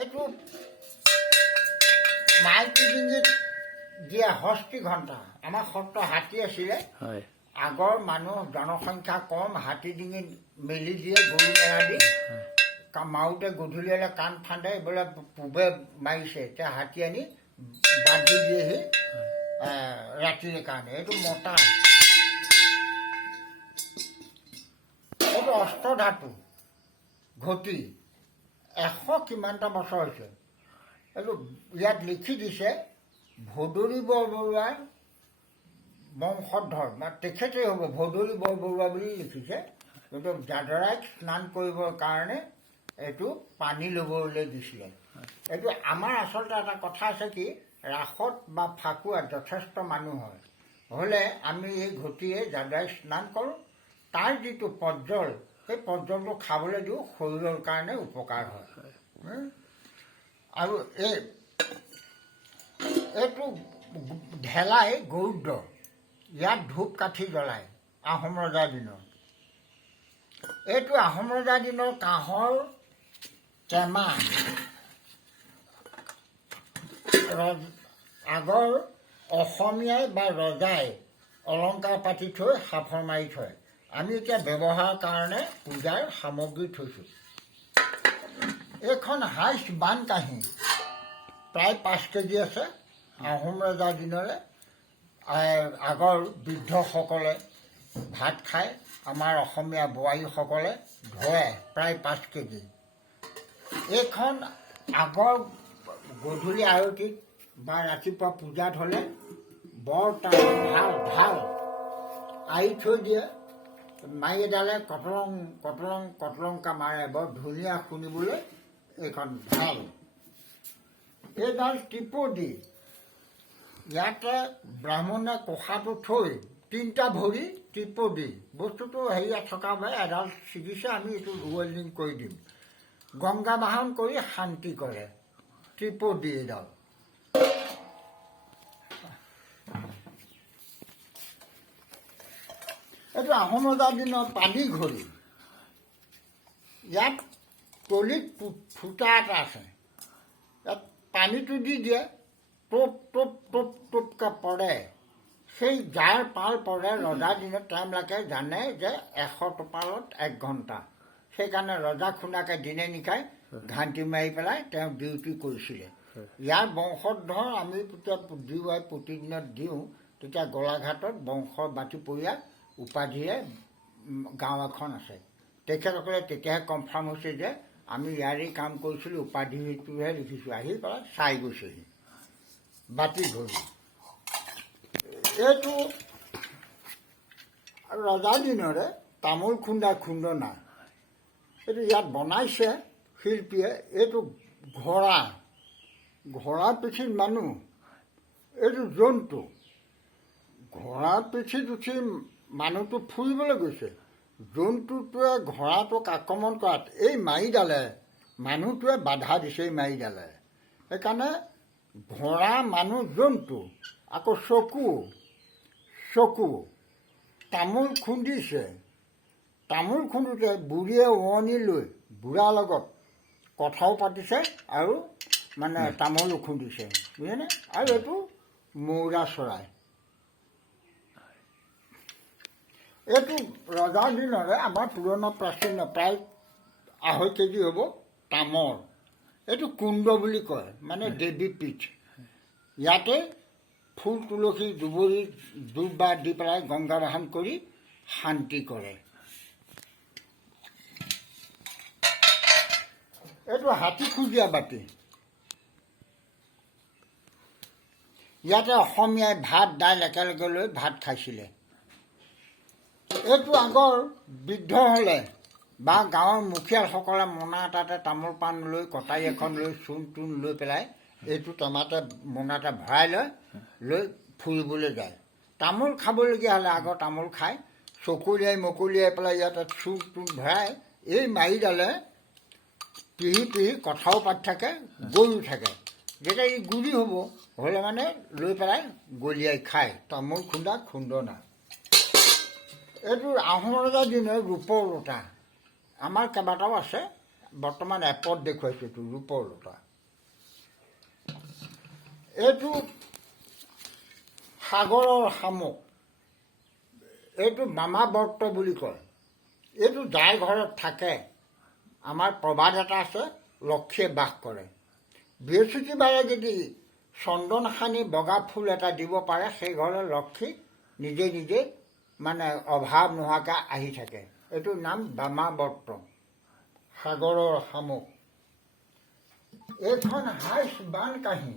এইটো মাইকী ডিঙিত দিয়া হস্তি ঘণ্টা আমাৰ সত্ৰ হাতী আছিলে। আগৰ মানুহ জনসংখ্যা কম, হাতী ডিঙিত মেলি দিয়ে গৰু মেৰা দি মাৰোঁতে গধূলি হ'লে কাণ ফান্দে বোলে পূবে মাৰিছে, এতিয়া হাতী আনি বান্ধি দিয়েহি ৰাতিৰ কাৰণে। এইটো মতা, এইটো অস্ত্ৰ ধাতু ঘটি 100 কিমানটা বছৰ হৈছে। এইটো ইয়াত লিখি দিছে ভদৰী বৰবৰুৱাৰ বংশধৰ, বা তেখেতেই হ'ব ভদৰী বৰবৰুৱা বুলি লিখিছে। কিন্তু জাদৰাইক স্নান কৰিবৰ কাৰণে এইটো পানী ল'বলৈ দিছিলে। এইটো আমাৰ আচলতে এটা কথা আছে কি, ৰাসত বা ফাকুৱাত যথেষ্ট মানুহ হয়, হ'লে আমি এই ঘটিয়ে জাদৰাই স্নান কৰোঁ। তাৰ যিটো পৰ্জল, সেই পৰ্জলটো খাবলৈ দিওঁ, শৰীৰৰ কাৰণে উপকাৰ হয়। আৰু এইটো ঢেলাই গৰুদ্ৰ, ইয়াত ধূপ কাঠি জ্বলায় আহোম ৰজাৰ দিনত। এইটো আহোম ৰজাৰ দিনৰ কাঁহৰ টেমা, আগৰ অসমীয়াই বা ৰজাই অলংকাৰ পাতি থৈ সাফৰ মাৰি থয়। আমি এতিয়া ব্যৱহাৰৰ কাৰণে পূজাৰ সামগ্ৰী থৈছোঁ। এইখন হাইচ বান কাঁহী, প্ৰায় 5 কেজি আছে। আহোম ৰজাৰ দিনৰে আগৰ বৃদ্ধসকলে ভাত খায়, আমাৰ অসমীয়া বোৱাৰীসকলে ধৰে, প্ৰায় 5 কেজি। এইখন আগৰ গধূলি আৰতিত বা ৰাতিপুৱা পূজাত হ'লে বৰ ঢাল আঁৰি থৈ দিয়ে, মাৰি এডালে কটৰং কটৰং কটৰংকা মাৰে, বৰ ধুনীয়া শুনিবলৈ। এইখন ঢাল, এইডাল ত্ৰিপদী, ইয়াতে ব্ৰাহ্মণে কোষাটো থৈ 3টা ভৰি ত্ৰিপদী, বস্তুটো হেৰিয়াত থকা বাবে এডাল ছিগিছে, আমি এইটো ৱেল্ডিং কৰি দিম। গংগা বাহন কৰি শান্তি কৰে, ত্ৰিপদী এডাল। এইটো আহোম ৰজাৰ দিনৰ পানী ঘড়ী, ইয়াত তলিত ফুটা এটা আছে, ইয়াত পানীটো দি দিয়ে, টোপ টোপ টোপ টোপকৈ পৰে। সেই যাৰ পাল পৰে ৰজাৰ দিনত তেওঁবিলাকে জানে যে 100 টোপালত 1 ঘণ্টা, সেইকাৰণে ৰজা খুন্দাকে দিনে নিশাই ঘাণ্টি মাৰি পেলাই তেওঁ ডিউটি কৰিছিলে। ইয়াৰ বংশধৰ আমি যেতিয়া দিৱাই প্ৰতিদিনত দিওঁ, তেতিয়া গোলাঘাটত বংশ বাতি পৰিয়াল উপাধিৰে গাঁও এখন আছে। তেখেতসকলে তেতিয়াহে কনফাৰ্ম হৈছে যে আমি ইয়াৰেই কাম কৰিছিলোঁ, উপাধিটোহে লিখিছোঁ। আহি পেলাই চাই গৈছেহি বাতি ঘড়ী। এইটো ৰজাৰ দিনৰে তামোল খুন্দা খুন্দনা, এইটো ইয়াত বনাইছে শিল্পীয়ে। এইটো ঘোঁৰাৰ পিঠিত মানুহ, এইটো জন্তু। ঘোঁৰাৰ পিঠিত উঠি মানুহটো ফুৰিবলৈ গৈছে, জন্তুটোৱে ঘোঁৰাটোক আক্ৰমণ কৰাত এই মাৰিডালে, মানুহটোৱে বাধা দিছে এই মাৰিডালে। সেইকাৰণে ঘোঁৰা মানুহ জন্তু। আকৌ চকু তামোল খুন্দিছে, তামোল খুন্দোতে বুঢ়ীয়ে উৱনি লৈ বুঢ়াৰ লগত কথাও পাতিছে আৰু মানে তামোলো খুন্দিছে, বুজিছেনে। আৰু এইটো মৌৰা চৰাই, এইটো ৰজাৰ দিনৰে আমাৰ পুৰণা প্ৰাচীন, প্ৰায় 2.5 কেজি হ'ব তামৰ। এইটো কুণ্ড বুলি কয়, মানে দেৱী পীঠ। ইয়াতে ফুল তুলসী দুবৰি ধূপ বা দি পেলাই গংগা বাহন কৰি শান্তি কৰে। এইটো হাতী খুজীয়া বাতি, ইয়াতে অসমীয়াই ভাত দাইল একেলগে লৈ ভাত খাইছিলে। এইটো আগৰ বৃদ্ধ হ'লে বা গাঁৱৰ মুখীয়ালসকলে মোনা এটাতে তামোল পাণ লৈ, কটাৰী এখন লৈ, চূণ তুণ লৈ পেলাই এইটো টেমাতে মোনাতে ভৰাই লৈ ফুৰিবলৈ যায়। তামোল খাবলগীয়া হ'লে আগৰ তামোল খাই মকলিয়াই পেলাই ইয়াতে চূণ তুণ ভৰাই, এই মাৰিডালে পিহি কথাও পাতি থাকে, গৈ থাকে। যেতিয়া ই গুৰি হ'লে মানে লৈ পেলাই গলিয়াই খায়। তামোল খুন্দনা। এইটো আহোম ৰজাৰ দিনৰ ৰূপৰ লোটা, আমাৰ কেইবাটাও আছে, বৰ্তমান এপত দেখুৱাইছোঁ এইটো ৰূপৰ লোটা। এইটো সাগৰৰ শামুক, এইটো মামা বৰ্ত বুলি কয়। এইটো যাৰ ঘৰত থাকে, আমাৰ প্ৰবাদ এটা আছে, লক্ষীয়ে বাস কৰে। বৃহস্পতিবাৰে যদি চন্দন সানি বগা ফুল এটা দিব পাৰে, সেই ঘৰলৈ লক্ষী নিজে নিজে মানে অভাৱ নোহোৱাকৈ আহি থাকে। এইটোৰ নাম বামা বৰ্ত, সাগৰৰ শামুক। এইখন হাইচ বান কাঁহী,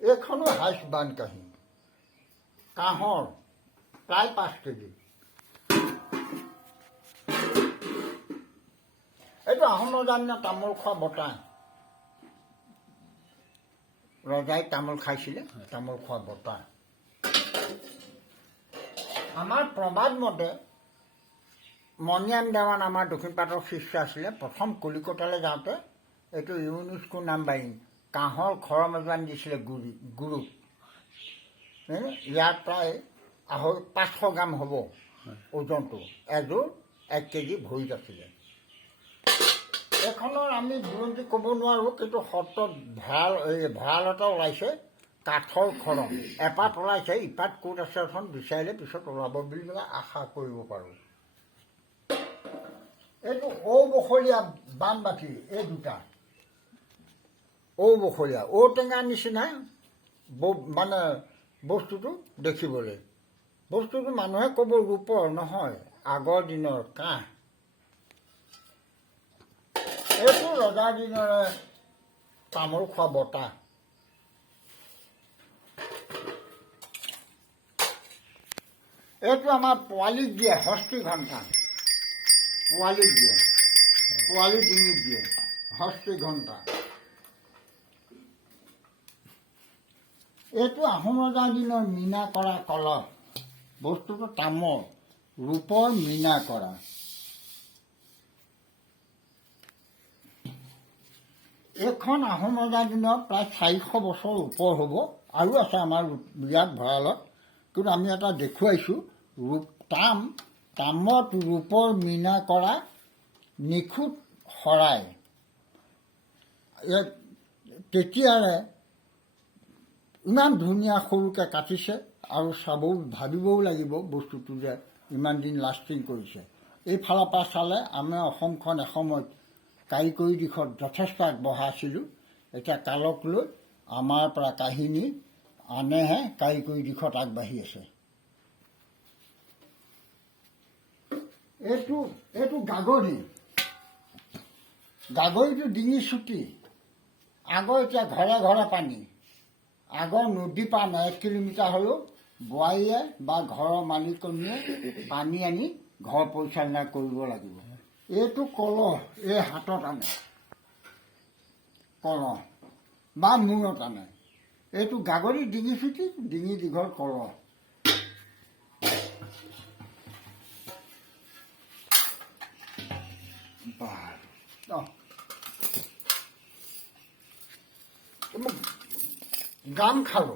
এইখনো হাইচ বান কাঁহী, কাঁহৰ, প্ৰায় 5 কেজি। এইটো আহোম ৰজাৰ দিনা তামোল খোৱা বঁটা। ৰজাই তামোল খাইছিলে, তামোল খোৱা বঁটা। আমাৰ প্ৰবাদ মতে মণিয়ান দেৱান আমাৰ দক্ষিণপাটৰ শিষ্য আছিলে। প্ৰথম কলিকতালৈ যাওঁতে এইটো ইউনেস্কো নাম্বাৰিং কাঁহৰ খৰম এজন দিছিলে গুৰুক। ইয়াত প্ৰায় 500 গ্ৰাম হ'ব ওজনটো। এযোৰ 1 কেজি ভৰিত আছিলে। এইখনৰ আমি বুৰঞ্জী ক'ব নোৱাৰোঁ, কিন্তু সত্ৰত ভঁৰাল এটা ওলাইছে, কাঠৰ খৰম এপাত ওলাইছে। ইপাত ক'ত আছে এখন বিচাৰিলে পিছত ওলাব বুলি পেলাই আশা কৰিব পাৰোঁ। এইটো ঔবখলীয়া বানবাটি, এই দুটা ঔবখলীয়া, ঔটেঙাৰ নিচিনা মানে বস্তুটো দেখিবলৈ। বস্তুটো মানুহে ক'ব ৰূপৰ, নহয়, আগৰ দিনৰ কাঁহ। এইটো ৰজাৰ দিনৰে তামোল খোৱা বঁটা। এইটো আমাৰ পোৱালীক দিয়ে, হস্তি ঘণ্টা, পোৱালীক দিয়ে, পোৱালী ডিঙিত দিয়ে, হস্তি ঘণ্টা। এইটো আহোম ৰজাৰ দিনৰ মীনা কৰা কলহ। বস্তুটো তামৰ, ৰূপৰ মীনা কৰা। এইখন আহোম ৰজাৰ দিনৰ প্ৰায় 400 বছৰ ওপৰ হ'ব, আৰু আছে আমাৰ ইয়াত ভঁৰালত, কিন্তু আমি এটা দেখুৱাইছোঁ। তামত ৰূপৰ মীনা কৰা নিখুঁত শৰাই। তেতিয়াৰে ইমান ধুনীয়া সৰুকৈ কাটিছে, আৰু ভাবিবও লাগিব বস্তুটো যে ইমান দিন লাষ্টিং কৰিছে। এইফালৰ পৰা চালে আমি অসমখন এসময়ত কাৰিকৰী দিশত যথেষ্ট আগবঢ়া আছিলোঁ। এতিয়া কালক লৈ আমাৰ পৰা কাহিনী আনেহে কাৰিকৰী দিশত আগবাঢ়ি আছে। এইটো গাগৰি, গাগৰিটো ডিঙি চুটি। আগৰ এতিয়া ঘৰে ঘৰে পানী, আগৰ নদী পাৰ 1 কিলোমিটাৰ হ'লেও বোৱাৰীয়ে বা ঘৰৰ মালিকনীয়ে পানী আনি ঘৰ পৰিচালনা কৰিব লাগিব। এইটো কলহ, এই হাতত আনে, কলহ বা মূৰত আনে। এইটো গাগৰি ডিঙি চুটি, ডিঙি দীঘল কলহ। গামখাৰু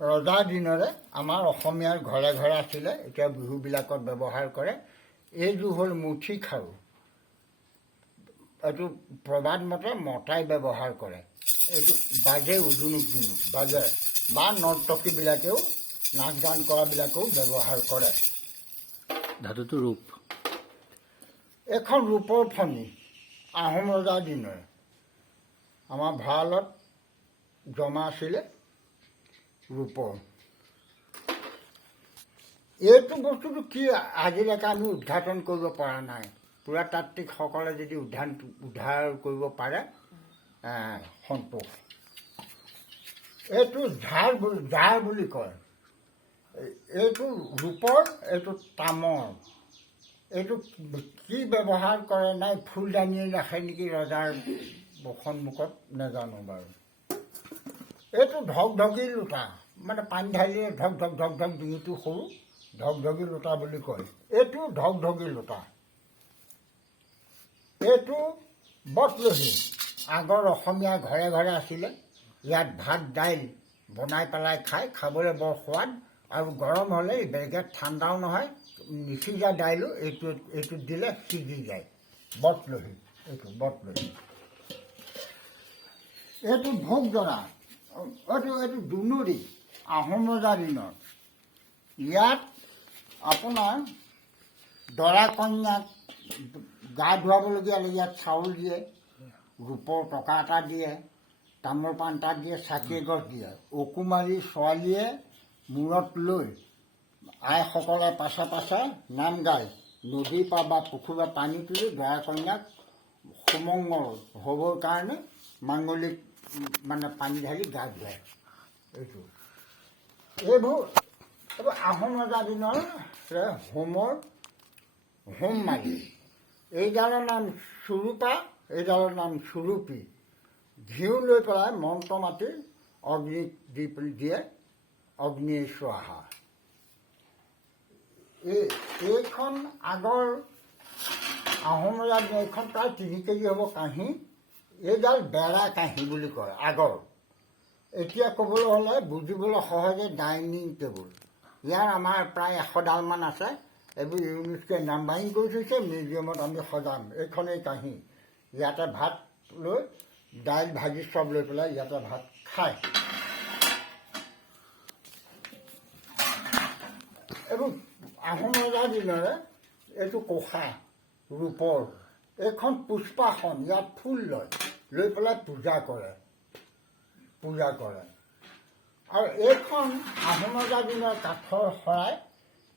ৰজাৰ দিনৰে আমাৰ অসমীয়াৰ ঘৰে ঘৰে আছিলে, এতিয়া বিহুবিলাকত ব্যৱহাৰ কৰে। এইযোৰ হ'ল মুঠি খাৰু। এইটো প্ৰবাদ মতে মতাই ব্যৱহাৰ কৰে। এইটো বাজে, উজুনুক জুনুক বাজে, বা নৰ্তকীবিলাকেও, নাচ গান কৰাবিলাকেও ব্যৱহাৰ কৰে। ধাতুটো ৰূপ। এখন ৰূপৰ ফণি, আহোম ৰজাৰ দিনৰে আমাৰ ভঁৰালত জমা আছিলে, ৰূপৰ। এইটো বস্তুটো কি আজিলৈকে আমি উদঘাটন কৰিব পৰা নাই। পুৰাতাত্ত্বিকসকলে যদি উদ্ধাৰ কৰিব পাৰে সন্তোষ। এইটো ঝাৰ বুলি কয়। এইটো ৰূপৰ, এইটো তামৰ। এইটো কি ব্যৱহাৰ কৰে নাই, ফুলদানি ৰাখে নেকি ৰজাৰ সন্মুখত, নাজানো বাৰু। এইটো ঢকঢকী লোটা, মানে পানী ঢালিলে ঢক ঢক ঢক ঢক, ডিঙিটো সৰু, ঢকঢকী লোটা বুলি কয়। এইটো ঢকঢকী লোটা। এইটো বটলহি, আগৰ অসমীয়া ঘৰে ঘৰে আছিলে। ইয়াত ভাত দাইল বনাই পেলাই খাবলৈ বৰ সোৱাদ, আৰু গৰম হ'লে বেগেত ঠাণ্ডাও নহয়, নিসিজা দাইলো এইটোত দিলে সিজি যায়। বটলহি, এইটো বটলহি। এইটো ভোগ জনা, এইটো দুনুৰি, আহোম ৰজাৰ দিনত। ইয়াত আপোনাৰ দৰা কন্যাক গা ধুৱাবলগীয়া হ'লে ইয়াত চাউল দিয়ে, ৰূপৰ টকা এটা দিয়ে, তামোল পাণ এটা দিয়ে, চাকি এগছ দিয়ে। অকুমাৰী ছোৱালীয়ে মূৰত লৈ আইসকলে পাছে পাছে নাম গায়, নদীৰ পৰা বা পুখুৰীৰ পৰা পানী তুলি দৰা কন্যাক সুমংগল হ'বৰ কাৰণে মাংগলিক মানে পানী ঢালি গা ধুৱায়। এইবোৰ আহোম ৰজাৰ দিনৰ হোম মাৰি। এইডালৰ নাম চুৰুপা, এইডালৰ নাম চুৰুপি। ঘিউ লৈ পেলাই মন্ত্ৰ মাতি অগ্নিক দিয়ে, অগ্নিয়ে স্বাহা। এইখন আগৰ আহোম ৰজাৰ দিনৰ, এইখন প্ৰায় 3 কেজি হ'ব কাঁহী। এইডাল বেৰা কাঁহী বুলি কয় আগৰ। এতিয়া ক'বলৈ হ'লে বুজিবলৈ সহজে ডাইনিং টেবুল। ইয়াৰ আমাৰ প্ৰায় 100ডালমান আছে। এইবোৰ ইউনিটকে নাম্বাৰিং কৰি থৈছে, মিউজিয়ামত আমি সজাম। এইখনেই কাঁহী। ইয়াতে ভাত লৈ দাইল ভাজি চব লৈ পেলাই ইয়াতে ভাত খায়। এইবোৰ আহোম ৰজাৰ দিনৰে। এইটো কোষা ৰূপৰ। এইখন পুষ্পাসন, ইয়াত ফুল লয়, লৈ পেলাই পূজা কৰে। আৰু এইখন আহোম ৰজাৰ দিনৰ কাঠৰ শৰাই,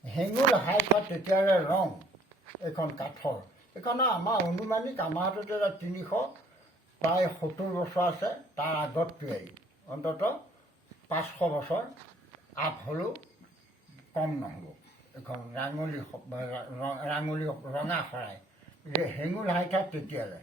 হেঙুল হাইফা তেতিয়াৰে ৰং। এইখন কাঠৰ। এইখন আমাৰ অনুমানিক আমাৰ হাতত এটা 300 প্ৰায় 70 বছৰ আছে, তাৰ আগত তৈয়াৰী। অন্ততঃ 500 বছৰ আপ হ'লেও কম নহ'ব। এইখন ৰাঙলী ৰঙা শৰাই, হেঙুল হাইঠা তেতিয়াৰে।